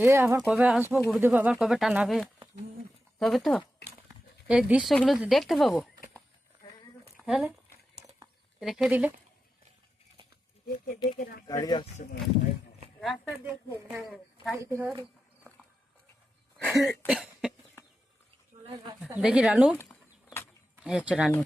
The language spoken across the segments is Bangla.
এ আবার কবে আসব? গুরুদেব আবার কবে টানাবে? তবে তো এই দৃশ্যগুলো তো দেখতে পাবো। তাহলে রেখে দিলে। দেখে দেখে রাস্তা গাড়ি আসছে মনে হয়। রাস্তা দেখে হ্যাঁ সাইডে হবে দেখি রানু। এই হচ্ছে রানু।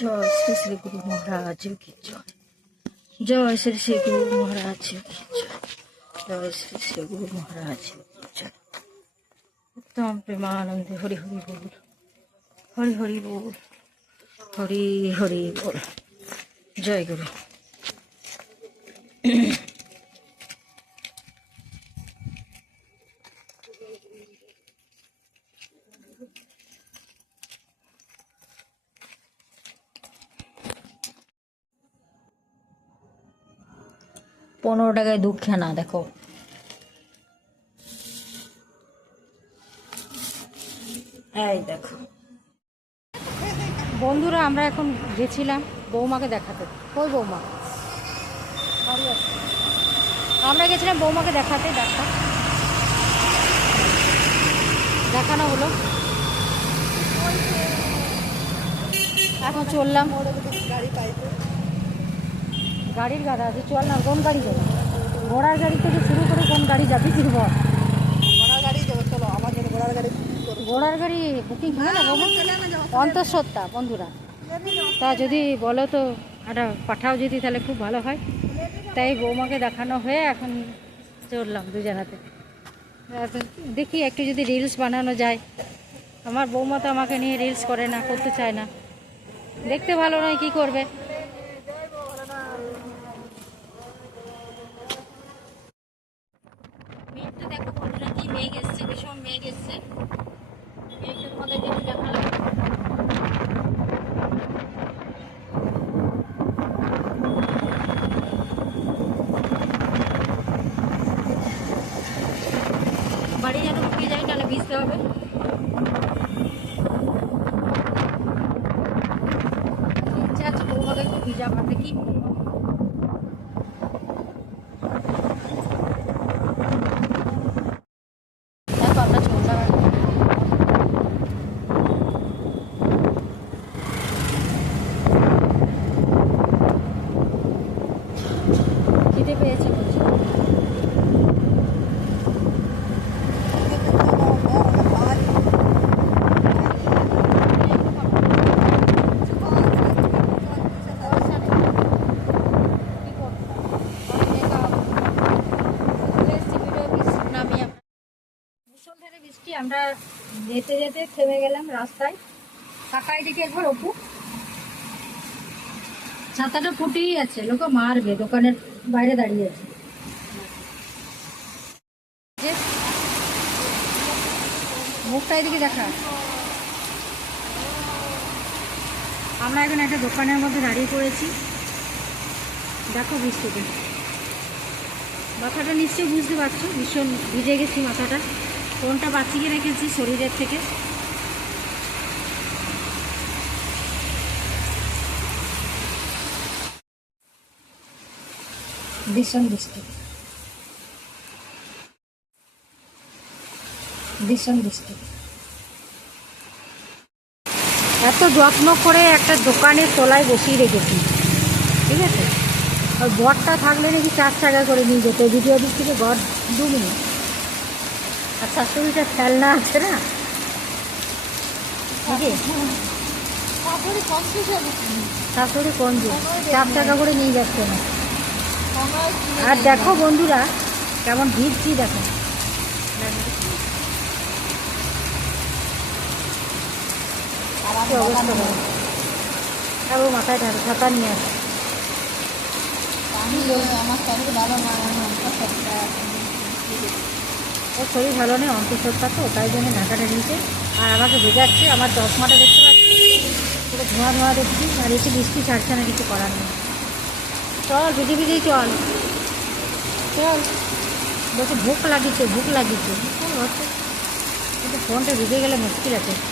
জয় শ্রী শ্রী গুরু মহারাজ কি জয়? জয় শ্রী শ্রী গুরু মহারাজ কি জয়? জয় শ্রী শ্রী গুরু মহারাজ কি জয়? উত্তম প্রেমানন্দে হরি হরি বল, হরি হরি বল, হরি হরি বল। জয় গুরু। পনেরো টাকায় দুঃখানা দেখো। এই দেখো। বন্ধুরা, আমরা এখন গেছিলাম বৌমাকে দেখাতে। কই বৌমা? আমরা গেছিলাম বৌমাকে দেখাতে ডাক্তার দেখানো হলো। এখন চললাম। গাড়ির গাড়া আছে চল না কোন গাড়ি যাবে? ঘোড়ার গাড়ি থেকে শুরু করে কোন গাড়ি যাবি তুই বল। ঘোড়া গাড়ি যাবে চলো আমার জন্য ঘোড়ার গাড়ি ঘোড়ার গাড়ি বুকিং হয় না বাবা অন্তঃসত্ত্বা বন্ধুরা। তা যদি বলো তো একটা পাঠাও যদি তাহলে খুব ভালো হয়। তাই বৌমাকে দেখানো হয়ে এখন চললাম দুজনাতে দেখি একটু যদি রিলস বানানো যায়। আমার বৌমা তো আমাকে নিয়ে রিলস করে না করতে চায় না। দেখতে ভালো নয় কি করবে মেঘটা দেখো বন্ধুরা কি মেঘ এসছে, ভীষণ মেঘ এসছে। মেঘটা তোমাদের জন্য দেখালাম। বাড়ি যেন ঢুকে যাই তাহলে ভিজতে হবে। ইচ্ছা আছে বৌমাকে একটু ভিজা ভাতে কি দেখো আমরা চললাম এখন। খিদে পেয়েছে আমরা যেতে যেতে থেমে গেলাম রাস্তায়। কাকা এদিকে একবার অপু। ছাতাটা ফুটেই আছে, লোকে মারবে, দোকানের বাইরে দাঁড়িয়ে আছে। মুখটা এদিকে দেখা। আমরা এখন একটা দোকানের মধ্যে দাঁড়িয়ে পড়েছি। দেখো বৃষ্টিতে। মাথাটা নিশ্চয়ই বুঝতে পারছ, ভীষণ ভিজে গেছি মাথাটা। ফোনটা বাঁচিয়ে রেখেছি শরীরের থেকে। ভীষণ বৃষ্টি ভীষণ বৃষ্টি এত যত্ন করে একটা দোকানের তলায় বসিয়ে রেখেছি। ঠিক আছে? আর বরটা থাকলে নাকি চার টাকা করে নিয়ে যেত। ভিডিও দিক থেকে ঘর দু মিনিট। আর শাশুড়িটা খেলনা আছে না? তারপরে কনফিউজ হবে শাশুড়ি যে চার টাকা করে নিয়ে যাচ্ছে না। আর দেখো বন্ধুরা, কেমন ভিড়ছি দেখো? অবস্থা মাথায় ঢাকা ছাতা নিয়ে আসে। ওর শরীর ভালো নেই, অন্তঃসত্ত্বা তো, তাই জন্য ঢাকাটা নিয়েছে। আর আমাকে ভেজাচ্ছে আমার চশমাটা দেখতে পাচ্ছি? ধোঁয়া ধোয়া দেখছি, আর একটু বৃষ্টি ছাড়ছে না, কিছু করার নেই। চল বিজি বিজি চল। চল। বলছে, ভুক লাগিছে ভুক লাগিছে। ফোনটা ভিজে গেলে মুশকিল আছে।